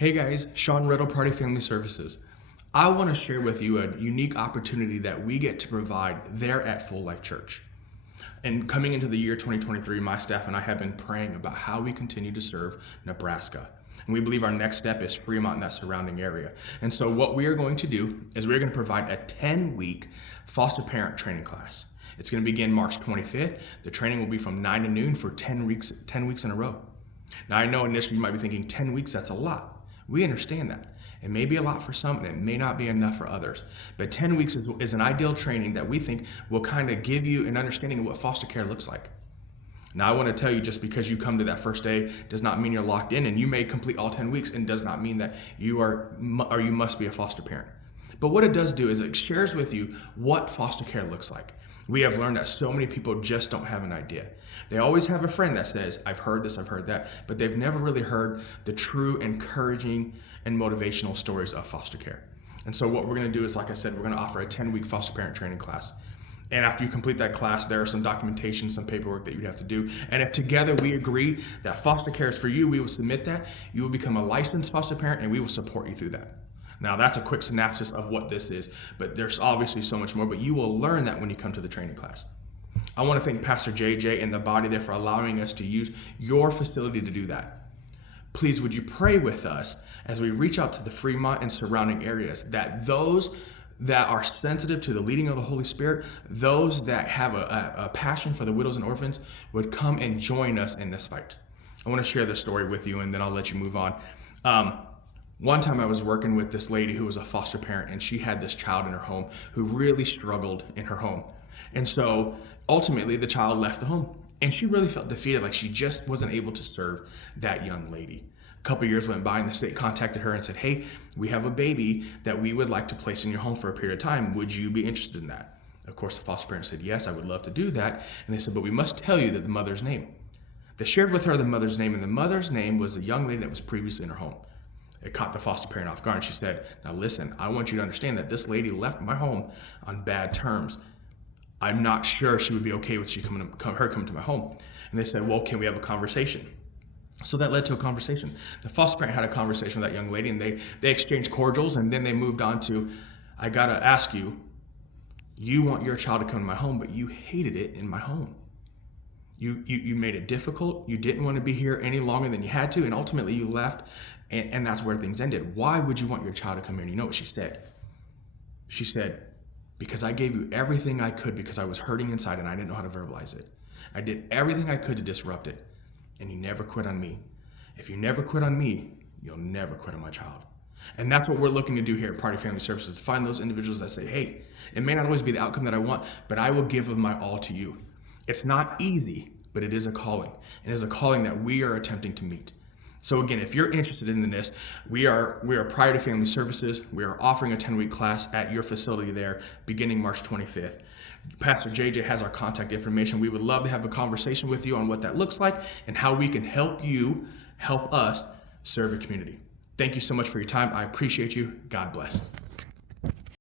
Hey guys, Sean Riddle, Party Family Services. I want to share with you a unique opportunity that we get to provide there at Full Life Church. And coming into the year 2023, my staff and I have been praying about how we continue to serve Nebraska. And we believe our next step is Fremont and that surrounding area. And so what we are going to do is we're going to provide a 10-week foster parent training class. It's going to begin March 25th. The training will be from 9 to noon for 10 weeks in a row. Now I know initially you might be thinking 10 weeks, that's a lot. We understand that. It may be a lot for some and it may not be enough for others. But 10 weeks is an ideal training that we think will kind of give you an understanding of what foster care looks like. Now I want to tell you, just because you come to that first day does not mean you're locked in, and you may complete all 10 weeks and does not mean that you are or you must be a foster parent. But what it does do is it shares with you what foster care looks like. We have learned that so many people just don't have an idea. They always have a friend that says, I've heard this, I've heard that, but they've never really heard the true encouraging and motivational stories of foster care. And so what we're going to do is, like I said, we're going to offer a 10-week foster parent training class. And after you complete that class, there are some documentation, some paperwork that you'd have to do. And if together we agree that foster care is for you, we will submit that. You will become a licensed foster parent and we will support you through that. Now that's a quick synopsis of what this is, but there's obviously so much more, but you will learn that when you come to the training class. I want to thank Pastor JJ and the body there for allowing us to use your facility to do that. Please, would you pray with us as we reach out to the Fremont and surrounding areas, that those that are sensitive to the leading of the Holy Spirit, those that have a passion for the widows and orphans, would come and join us in this fight. I want to share this story with you and then I'll let you move on. One time I was working with this lady who was a foster parent, and she had this child in her home who really struggled in her home. And so ultimately the child left the home and she really felt defeated, like she just wasn't able to serve that young lady. A couple years went by and the state contacted her and said, hey, we have a baby that we would like to place in your home for a period of time. Would you be interested in that? Of course, the foster parent said, yes, I would love to do that. And they said, but we must tell you that the mother's name. They shared with her the mother's name, and the mother's name was a young lady that was previously in her home. It caught the foster parent off guard, and she said, now listen, I want you to understand that this lady left my home on bad terms. I'm not sure she would be okay with her coming to my home. And they said, well, can we have a conversation? So that led to a conversation. The foster parent had a conversation with that young lady, and they exchanged cordials, and then they moved on to, I gotta ask you, you want your child to come to my home, but you hated it in my home. You made it difficult. You didn't want to be here any longer than you had to, and ultimately you left, and that's where things ended. Why would you want your child to come here? And you know what she said? She said, because I gave you everything I could because I was hurting inside and I didn't know how to verbalize it. I did everything I could to disrupt it, and you never quit on me. If you never quit on me, you'll never quit on my child. And that's what we're looking to do here at Party Family Services, find those individuals that say, hey, it may not always be the outcome that I want, but I will give of my all to you. It's not easy, but it is a calling. It is a calling that we are attempting to meet. So again, if you're interested in this, we are Priority Family Services. We are offering a 10-week class at your facility there beginning March 25th. Pastor JJ has our contact information. We would love to have a conversation with you on what that looks like and how we can help you help us serve the community. Thank you so much for your time. I appreciate you. God bless.